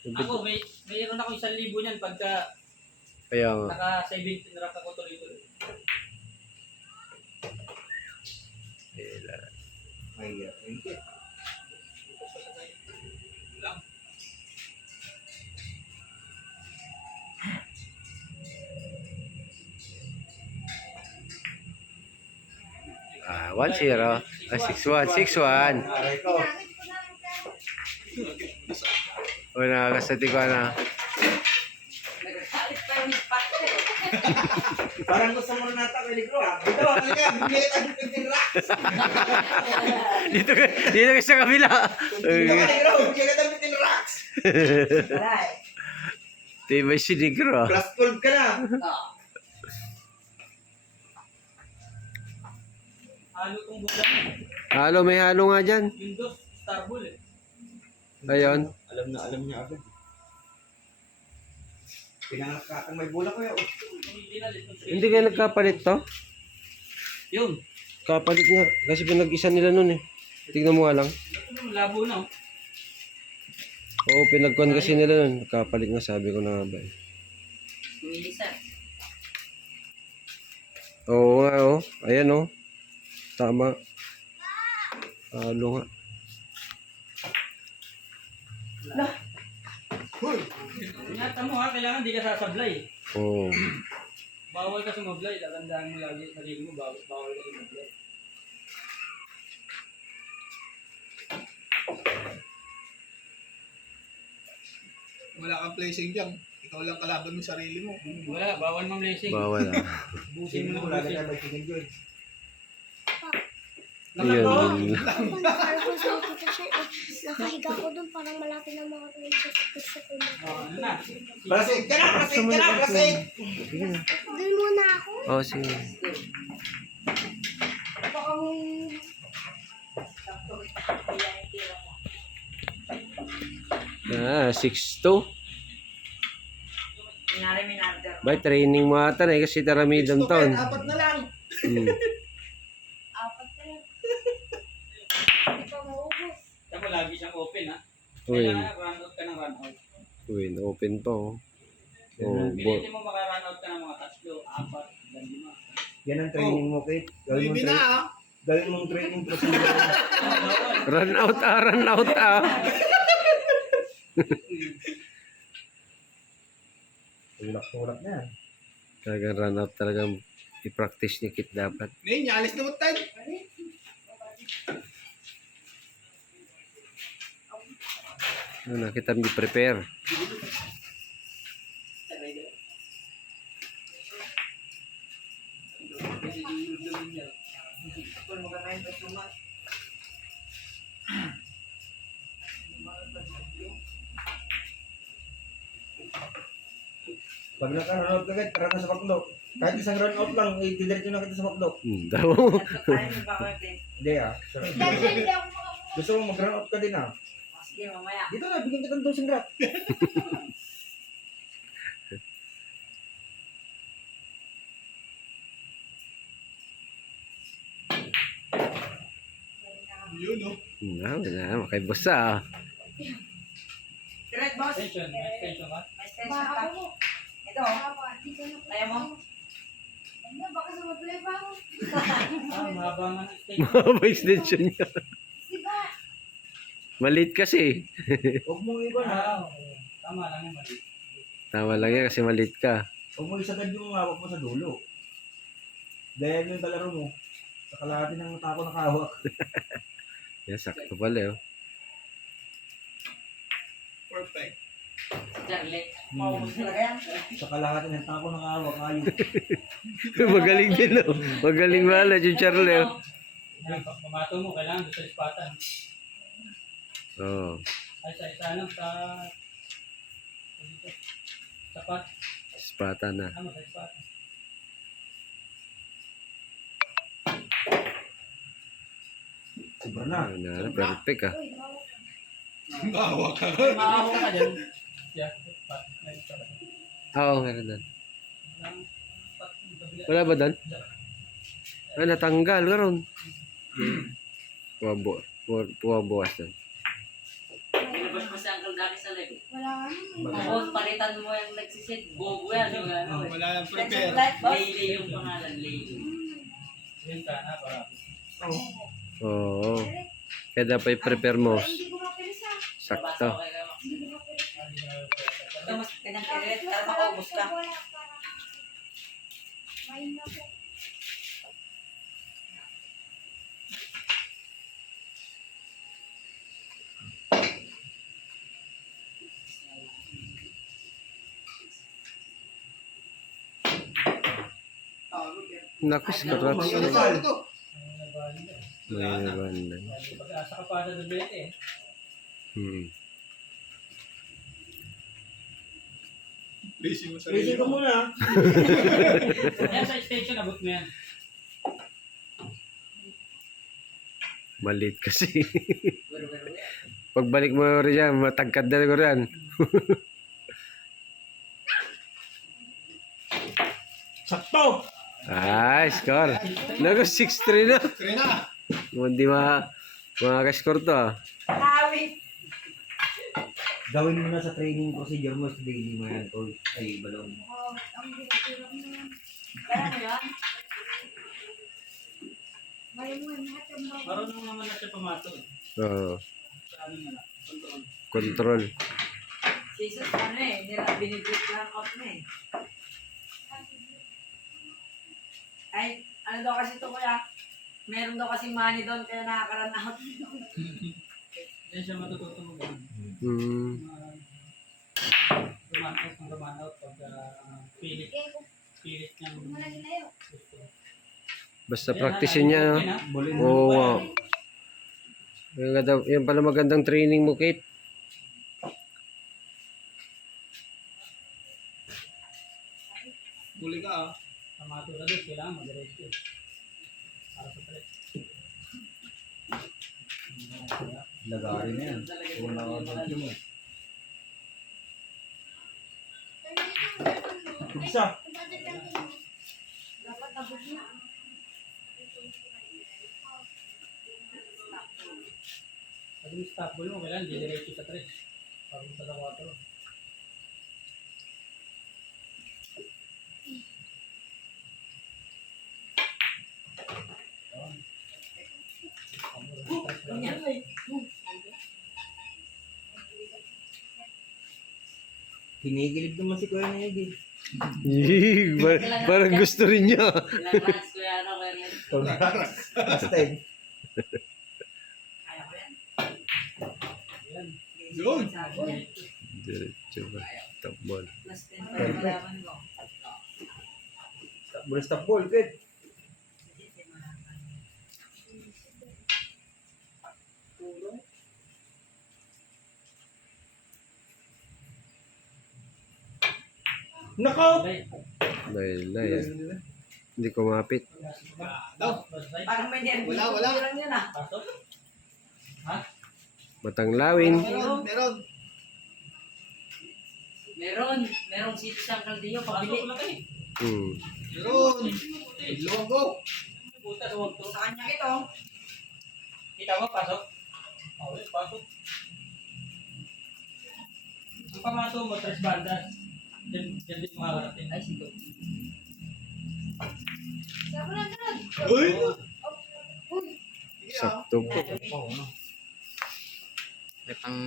Ako, mayroon ako 1,000 niyan pagka Kaya nga. naka-17 rack ako tuloy-tuloy. Ay, hindi. Ah, 1-0. Ah, 6-1. 6-1. Aray ko. O, nakakasati ko na. Nagkalit pa yung sponsor. Parang gusto mo na nata kay Negro ah. Ito, halika, bigyan tayo ng 15 racks. Dito ka sa kabila. Ito ka Negro, bigyan ka ng 15 racks. Alay. Tibay si Negro. Plus 12 ka na. Oh. Halo tong bulan. Halo, may halo nga dyan. Windows, Starbull eh. Ayun. Alam niya agad. Pinangakatang may bola ko yun. Hindi kayo nagkapalit to? Yun. Kapalit nga. Kasi pinag-isa nila nun eh. Tignan mo nga lang. Labo na. Oo, pinagkuhan kasi nila nun. Kapalit nga, sabi ko na nga ba eh. Kumilisan. Oo nga oh. Ayan oh. Tama. Halo nga. Ingatan mo ha, kailangan di ka sasablay. Oo. Bawal ka sumablay, tatandaan mo lagi sa sarili mo, bawal ka sumablay. Wala kang placing dyan. Ikaw lang kalaban mo sarili mo. Wala, bawal mang blessing. Bawal ah. Busin mo Sino lang wala busin. ka may chicken joy. Yun. Parang kung saan ko siya, nakahiga ko doon parang malapit na mga gusto ko. Ano na? Prasig ka na, prasig ka na, prasig. Doon muna ako. Oh, sige. Baka may... Ah, 6-2. Nangyari minarder. Ba, training mo ata na eh, kasi taramidam taon. Apat na lang. Hmm. Apat na yan. Ito maubos. Tapos lagi siyang open ha. Win. Kailangan run out ka ng run out. Win. Open to. Oh, Pilitin mo maka-run out ka ng mga 3, 4, 5. Yan ang training mo, Kate. Gawin Bibi na ah. Gawin mong training procedure. run out ah, run out ah. Tulak-tulak na yan. Talagang run out talagang i-practice ni Kit dapat. Ngayon, nyalis na mo tayo. Ano, kita prepare. Pag naka-run out ka, Kate, tara na sa baklo. Kahit isang run out lang, didiretso na kita sa baklo. Daw. Tayo ba ko din? Hindi ah. Dahil hindi ako makapag... Gusto mo mag-run out ka din ah. Sige, mamaya. Dito na, bigyan kita ng 12 rack. Yun oh. Wala, kay boss ah. Direct boss. Extension, extension ka? May extension Baka ka. ako. Ito. Baka dito na. Kaya mo? Ano, baka sumablay pa ako. Mahaba nga ng extension. Mahaba extension niya. Diba? Maliit kasi. Huwag mong iba na. Okay. Tama lang naman. Tama lang yan kasi maliit ka. Huwag mo isagad yung hawak mo sa dulo. Dahil yung kalaro mo, sa kalahati ng tako nakahawak. Yan, sakto pala oh. Perfect. Charlie. Maubos talaga yan. Sa kalahati ng tako nakahawak, ayun. Magaling din oh. Magaling wala yung Charlie oh. Yan, pag pamato mo, kailangan doon sa ispatan. Oh. Ay, sa ano, sa dito. Sapat. Spata na. Ano, sa ispatan. Sobra na. Ano, perfect ah. Uy, hawak. Bawa ka. Ay, maahaw ka dyan. Yeah, sapat. May sapat. Oo, meron doon. Wala ba doon? Ah, natanggal karon. Puwabuwas doon. Ilabas mo si Uncle Gary sa live. Wala naman. Tapos palitan mo yung nagsisit. Gogo yan. Yung ano. Wala nang Let's prepare. black boss. Lily yung pangalan. Lily. Yun sana, para. Oo. Kaya dapat i-prepare mo. Hindi ko mapilisa. Sakto. Ito mas pinang-kilit. Para makaubos ka. Main na po. Naku, scratch. Ano to? Ano to? May banda. Pag-asa ka pa sa dubete eh. Racing mo sa Busy ko muna. Yan sa station, abot mo yan. Maliit kasi. Pagbalik mo rin yan, matagkad na ko rin. Sakto! Ay, score. Naku, 6-3 na. Try na. Hindi makaka-score to ah. Awit. Gawin mo na sa training procedure mo sa daily mo yan. Tol. Ay, balong. Oh, ang hirap mo yan. Kaya mo yan? May mo lahat yung mga. Marunong naman na siya pumato eh. Oo. Sa ano na lang, control. Control. Jesus, ano eh. Binibrit lang out na eh. Ay, ano daw kasi ito kuya? Meron daw kasi money doon kaya nakakaran out. Yan siya matututo mo ganun. Ruman out ng ruman out pag pilit niyang gusto. Basta practicein niya. No? Bulin Oo, wow. Yan pala magandang training mo, Kate. Huli ka ah. Sa mga tulad kailangan mag-rescue. Para sa trek. Lagari na yan. Kung nakakabagyo mo. Isa. Dapat abot na. Pag yung stop ball mo, kailangan didiretso sa trek. Pag sa 4. Kinikilig naman si Kuya Negi. Parang gusto rin niya. Ilang runs kuya ano kuya Len? Last time. Kaya ko yan. Yan. Yun. Diretso ba? Top ball. Plus 10 pa yung malaman ko. Stop ball, good. Nako! Dahil yan. Hindi kumapit. Daw. Parang may nervous. Wala. Lang yun ah. Pasok? Ha? Matanglawin. Meron. Merong City San Caldillo Pasok pabili. lang eh. Meron. Logo. Butas, huwag to. Sa kanya ito. Kita mo, pasok? Okay, pasok. Ang pamato mo, 3 bandas. Diyan din makakarating. Ay, sige. Sabi na doon. Uy! Sakto po. May pang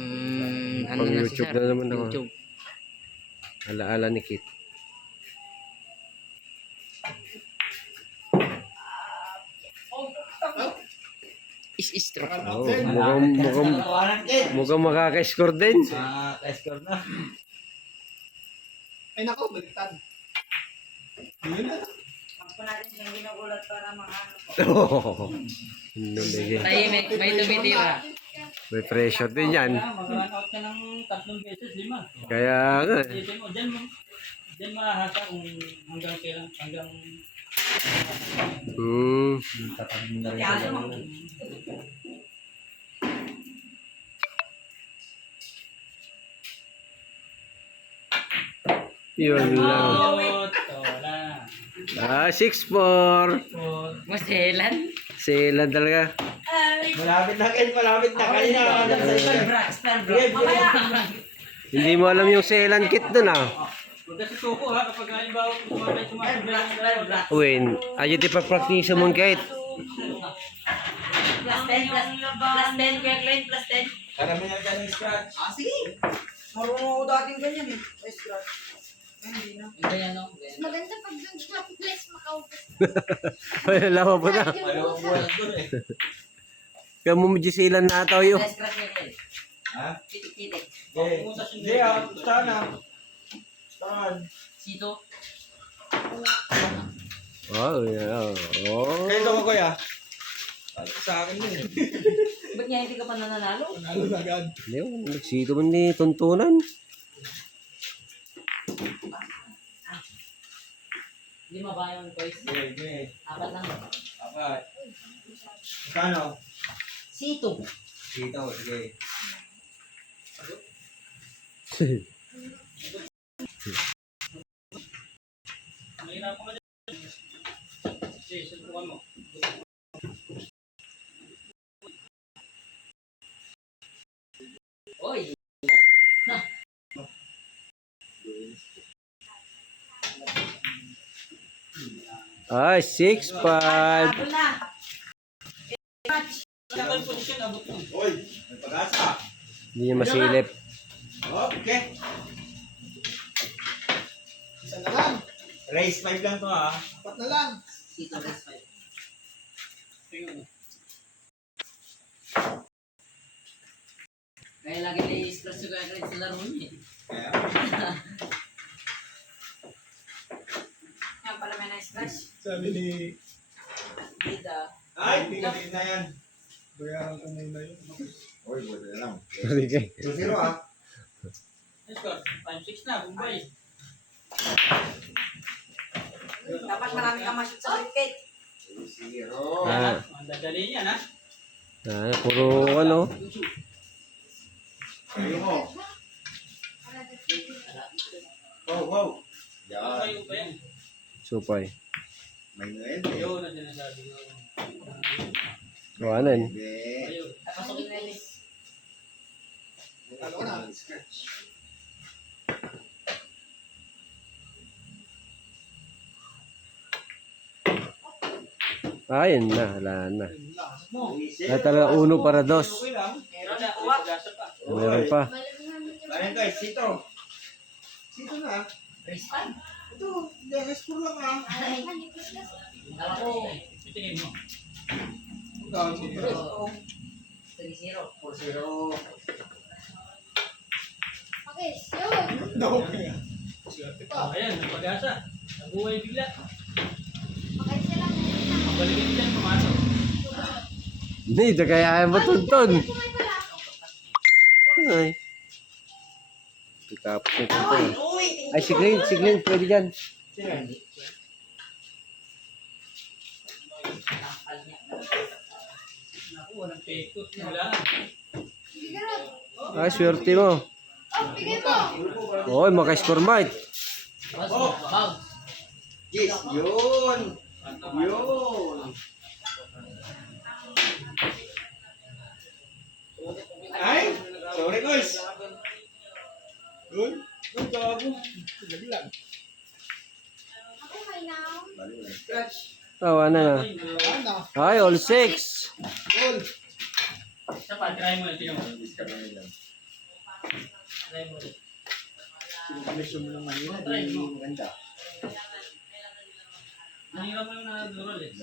Pang na si YouTube sir. na naman ako. YouTube. Alaala ni Kate. Is stroke. Oo, mukhang makaka-score din. Escort na. Ay nako, baliktad. Yun na. Pagpo natin siyang ginugulat para makaano po. Nunigi. Tahimik, may tumitira. May pressure din yan. Mag-run out ka ng 3 beses, 5. Kaya nga. Isipin mo, dyan mahahasa kung hanggang kailan, hanggang Tatag mo na rin Kaya sa ano? ganun. Yun lang. Wala. 6-4. Maselan. Sila talaga. Ay, Malapit na, Ken. Malapit na. Kanina ka na sa Spell isa. break, spell Sige, break. Mamaya. Hindi mo alam yung sealant kit dun ah. Huwag kasi suko ha, kapag halimbawa sumasabay. Uwin, ayun di pa practice mo kahit. Plus 10, plus 10, Kuya Glenn, plus 10. Karamihan ka ng scratch. Ah, sige. Marunong ako dating ganyan eh. Ay, scratch. Ay, hindi na. Ito yan, no? Maganda pag doon sa place makaupo. Wala lawa po na. Malawang buwan doon eh. Kaya mo medyo sealant na ito yun. Ay, scratch Kuya Glenn. Ha? Titik-titik. Okay. Hindi ah, sana. Saan? Sito. Wow, yeah. Oh. Kaya ito ko kuya. Sa akin din eh. Ba't nga hindi ka pa nananalo? Panalo na agad. Hindi, nagsito man ni tuntunan. Hindi ba yung toys? Okay. Apat lang. Apat. Kano? Sito. Dito, sige. Mahirap ka dyan. Sige, subukan mo. Oy. Ay, 6-5. Habol na. Second position, abot mo. Hoy, may pag-asa. Hindi niya masilip. Okay. Isa na lang. Race 5 lang to ha. Apat na lang. Sito, plus 5. Tingnan mo. Kaya lagi na-scratch ko Kuya Glenn sa laro niya eh. Kaya, Yan pala may na-scratch. Sabi ni Dida. ay, tingnan na yan. bayaran ko muna yun. Hoy, buti na lang. Sige. 2-0 ah. Let's go. 5-6 na, Bombay. Dapat marami kang ma-shoot sa wicket. 2-0. Ah, Ang dadali niyan ha. puro ano. Ayaw mo. Wow, wow. Yan. Kayo pa yan. Supay. May nuwente. Ayun na sinasabi ko. Kawanan. Hindi. Ayun. Pasukin na yun eh. Talo na. Scratch. Ayun na, wala na. Mo. Talaga 1 para 2. Okay lang. Meron na kuha. Gasa pa. Meron pa. Ayun guys, sito. Sito na. Race 5. Ito, hindi, score lang ah. Alam ko. Titingin mo. Down sila. 3-0. 4-0. Okay, shoot! No, kaya. Swerte pa. Ayan, pag-asa. Nabuhay bigla. Okay sila. Balikin dyan, pumasok. Hindi, ito kaya ayaw mo tuntun. Ay. Tapos na tuntun. Ay, si Glenn, pwede dyan. Sino yan? Naku, walang pekos. Wala. Ay, swerte mo. Oh, bigay mo! Oy, maka-score mate. Bounce. Yes, yun. Yun. Ay, sorry guys. Good. Good, gago. Laglag. Ako may now. Scratch. Tawa na. Ano? Ay, all 6. Goal. Isa pa, try mo. Tingnan mo. Try mo. Commission mo naman yun. Try mo. Maganda. Nangiram mo yung nakadurol eh.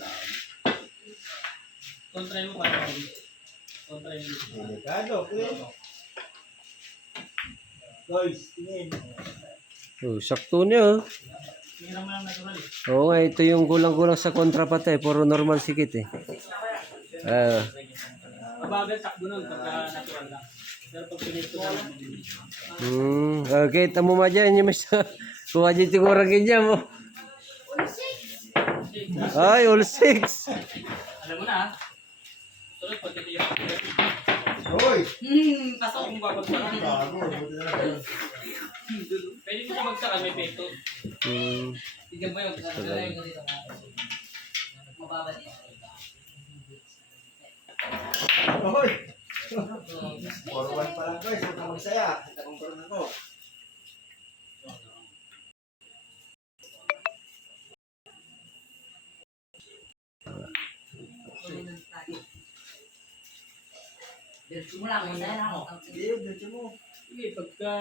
Kontry mo para. Kontry mo. Delikado. Guys, tingin. Oh, sakto niya. Nangiram mo lang natural eh. Oo nga, ito yung kulang-kulang sa kontra pati. Puro normal sikit eh. Mabagal takbo nun pagka natural lang. Pero pag pinito ka lang. Okay, tamo mo dyan. Yung mas kuha dyan siguro ganyan mo. Ay, all 6. Alam mo na ha. Tulad pag ito yung Hoy! Pasok. kung babagsakan. Bago, buti na lang. Pwede mo siya bagsakan, may peto. Tignan mo yung kasalayan ko dito. Mababa din. Hoy! 4-1 pa lang guys, huwag kang magsaya. Nakakumpara ko. Diretso mo lang, masaya na ako. Sige, dito mo. Sige, pagka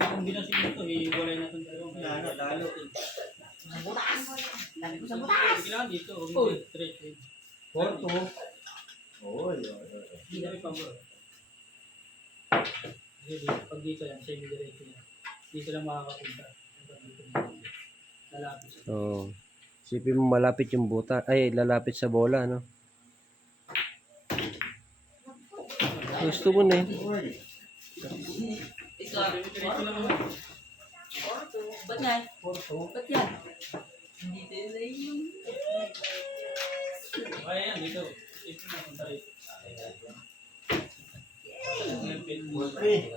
kung binasin mo ito, hiwalay na itong dalawang. Wala na, talo. Sa butas! Lagi ko sa butas! Sige lang dito, Uy. huwag yung stretch. 4-2. Oy. Hindi kami pabor. Sige, pag dito yan, semi-diretso yan. Dito lang makakapunta. Lalapit sa Oo. Isipin mo malapit yung buta. Ay, lalapit sa bola, no? Gusto mo na eh. Oy. Ito, diretso lang naman. ba't yan? Ba't yan? Hindi tayo na yung... Kaya yan, dito. Dito na punta rito. Lapit. 4-3.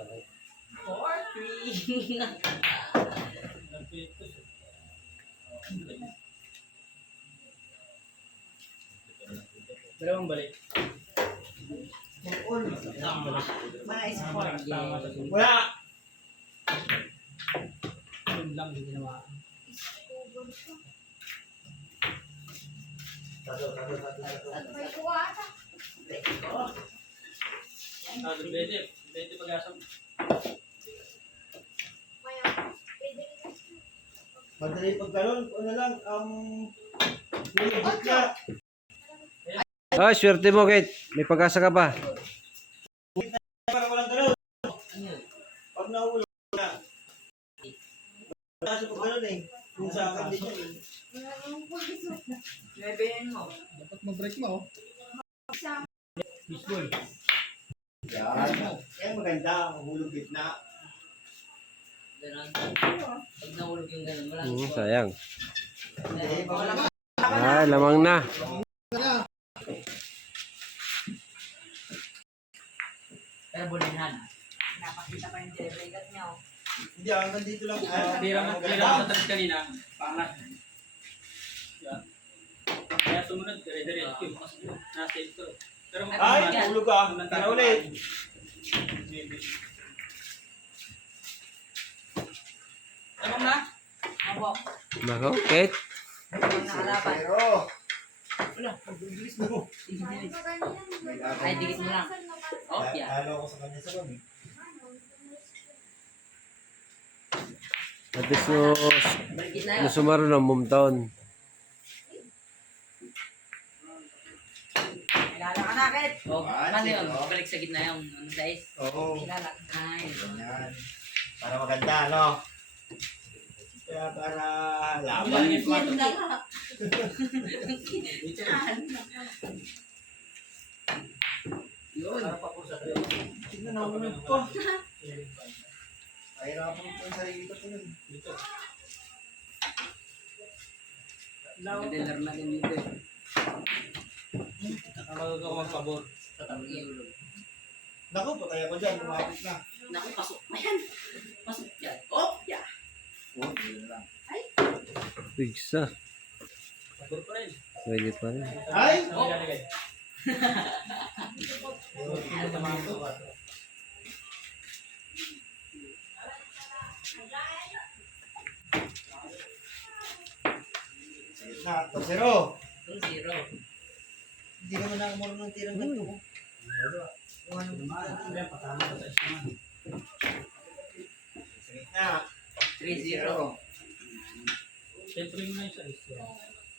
4-3! Lapit. Dalawang balik. Dalawang balik. Mga sport Tama sa sunod. Wala. Yun lang, hindi ginawa. May kuwata. Pwede pag-asam. May pwede rin. Madali pagkaroon, ano lang, nilibot niya. Ah, swerte mo, Kate. May pag-asa ka pa. Para walang gano'n. Pag nahulog na. Wala sa pagkaroon eh. Kung sa akin din yun eh. Lebehin mo. Dapat mag-break mo. Baseball. Yan. Yan maganda, hulog gitna. Ganun. Pag nahulog yung ganun, wala Sayang. Hindi, wala. Ah, lamang na. Pero bulihan. Napakita pa yung telegat niya. Oh. Hindi, hanggang dito lang. Tira sa trend kanina. Pangat. Yan. Kaya sumunod, dire-diretso. Nasa ito. Pero Ay, hulog ka. Tara ulit. Tamang na? Mabo. Nako, Kate. Ang nakalaban. Pero, Wala. Bilis mo. Ay, dikit mo lang. Oh, yeah. talo ako sa kanya sa loob eh. At least no, Balik na no yun. sumaro ng hometown. Kilala ka na, Kit. Oh, Ah, paano sige, yun? oh. Balik sa gitna yung ano guys. Oo. Kilala. Ay. Ganyan. Para maganda, no? Kaya para laban. Yan na nga. Yun. Tignan ako ng ko. Pahirapan ko yung sarili ko ito nun. Madalar na din dito. Nakagagawa ang pabor. Tatabing yung ulo. Naku, patay ako dyan. Lumapit na. Naku, pasok pa yan. Pasok yan. Oh, yeah. Oh, yun na lang. Pigsa. Pabor pa rin. Pwede pa rin. Ay! Ano ilalagay? Tamahan ko ba? Na, 2-0. 2-0. Hindi naman ako marunong tirang ganito. Patama sa taas naman. Na, 3-0. Siyempre mo na yung sa list.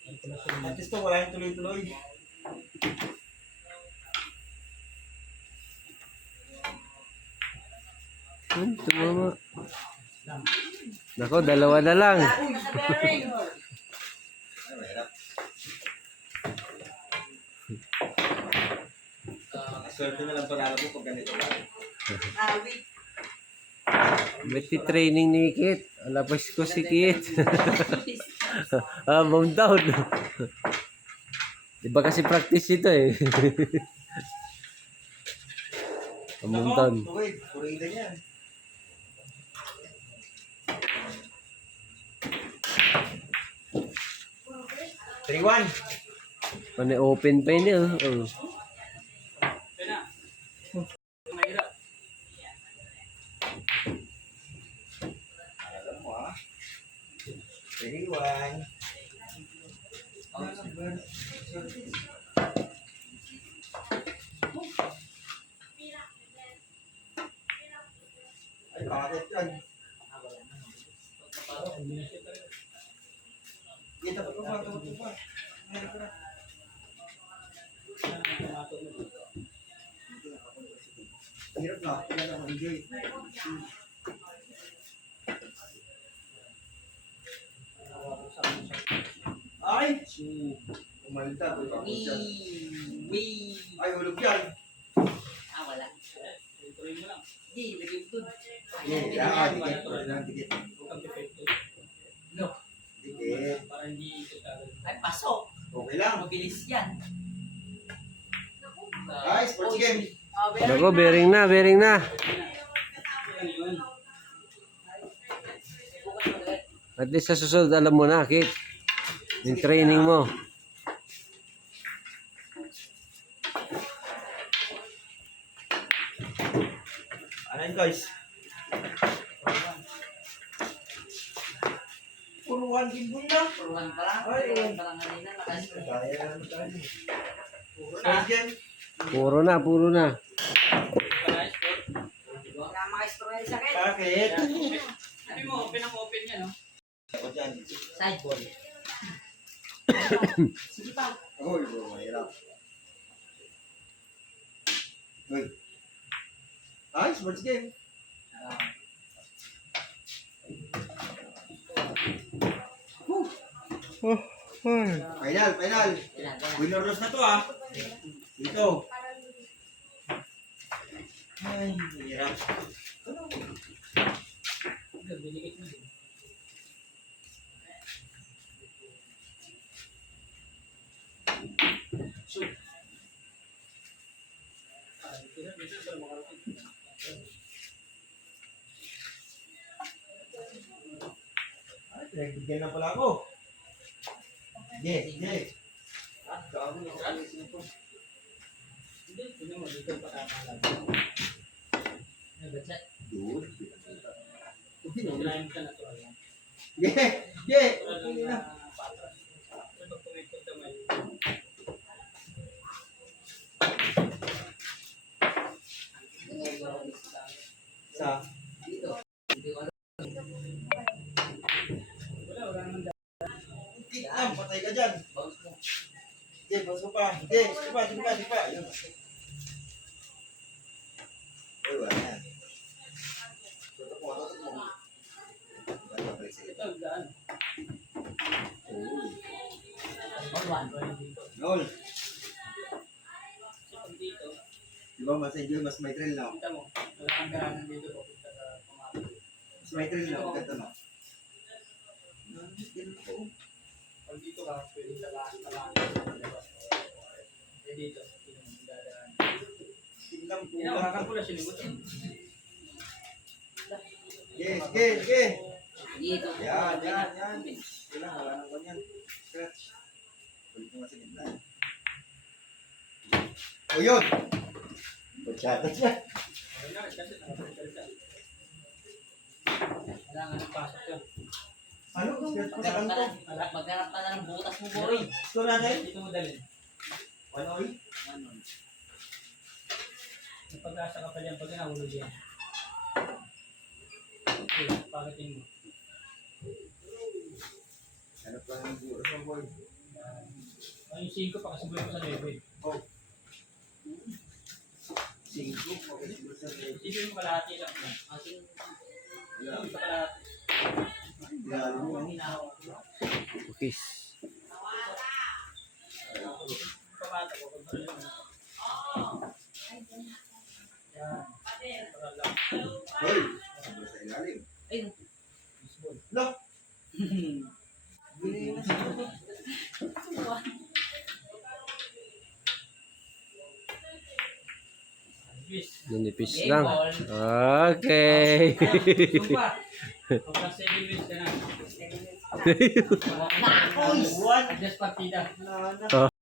Ang pala sa at least to, wala yung tuloy-tuloy. Tumama. Nako, dalawa na lang. Uy, sa bearing. Ay, mahirap. Swerte na lang panalo ko pag ganito lang. Awit. May training ni Kit. Alabas ko si Kit. Hometown. Iba kasi practice ito eh. Hometown. Wait, kurida niyan. Three-one. Open pa yun eh. Oh. Pena. Ready, one. Ay, bakit yan? Kita pa pa, tapos pa. Meron ka na. Hirap na, wala na akong enjoy. Ay! Umalita, may pakos yan. Wee! Ay, hulog yan. Ah, wala. Tuloy mo lang. Hindi, lagyan ko dun. Yan, dikit. Wala lang, dikit. Huwag kang pipekto. Dikit. Para hindi ito kagad. Ay, pasok. Okay lang. Mabilis yan. Ay, sports game. Nago, bearing na, bearing na. Yan yun. At least sa susunod, alam mo na, Kit. Yung training mo. Ano yun, guys? Puro one game boy na. Puruan pa lang. Ay, Puruan pa lang kanina. Nakasport. Kaya naman tayo. Puro na. Sports game. Puro na, puro na. Wala maka-score na sa akin. Bakit? Sabi mo, open ang open yan, no? Ako dyan. Side ball. Sige pa. Uy, bro, mahirap. Uy. Ay, sports game. Final, final. Winner loss na to ah. Dito. Ay, hirap. Binikit mo din. Shoot. Dito sa makarating. Ay, pinagbigyan na pala ako. Sige. Gago na ako. Hindi, ito mo, dito pa tama lang. Dude. Kinain ka natural lang. Sige. Wala lang Okay na na. patras. Pero pag kumikot ka may... Sa. Wala naman dahil. Kitam, patay ka dyan. Sige, baso pa. Sige pa. Yun. Uy, wala yan. Tutok mo. Ito, daan. Uy. All one. Nol. Pag dito, Di ba mas enjoy, mas may thrill na. kita mo, wala kang garangan dito po sa pamalo. Mas may thrill na. Ganda no. Pag dito ka, pwede sa lahat. Eh dito, hindi mo dadaan. Tingnan mo. Hinawakan ko na sinimot eh. Sige. Dito. Yan. Wala nang ganyan. Scratch. Ulit mo sa gitna. O yun! Bachata siya. Okay na, kasi nakapagsalita. Wala nga nagpasok yun. Ano? Scratch mo sa Maghanap kanto. ka na. Maghanap ka na ng butas mo, boy. Score natin? Dito mo dalhin. Panoy? May pag-asa ka pa dyan pag nahulog yan. Okay, pagating mo. Ano pa ang buras mo, boy? Yung 5 pa kasi buhay ko sa 9. Oh. 5. Okay, buras sa red. Isipin mo kalahati lang. Ating Hindi pa kalahati. Lalo mo. Okay. Pamata ko, kung ano yun. Yan. Para lang. Hoy! Buras sa ilalim. ayun. Baseball. Look! Bili na siya. Bis. Nanipis Game lang. ball. Okay. Sumpa. Pagka 7 wins ka na. Nakoy! One! Adjust partida. Wala na.